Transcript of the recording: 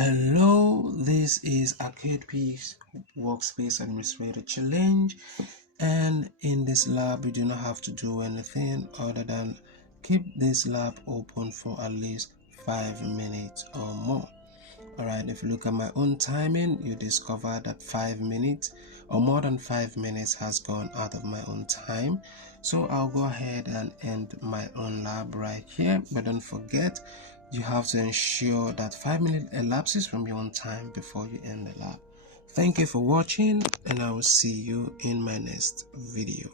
Hello, this is a Quiz Workspace Administrator challenge, and in this lab you do not have to do anything other than keep this lab open for at least 5 minutes or more. Alright, if you look at my own timing, you discover that 5 minutes or more than 5 minutes has gone out of my own time. So I'll go ahead and end my own lab right here. But don't forget, you have to ensure that 5 minutes elapses from your own time before you end the lab. Thank you for watching, and I will see you in my next video.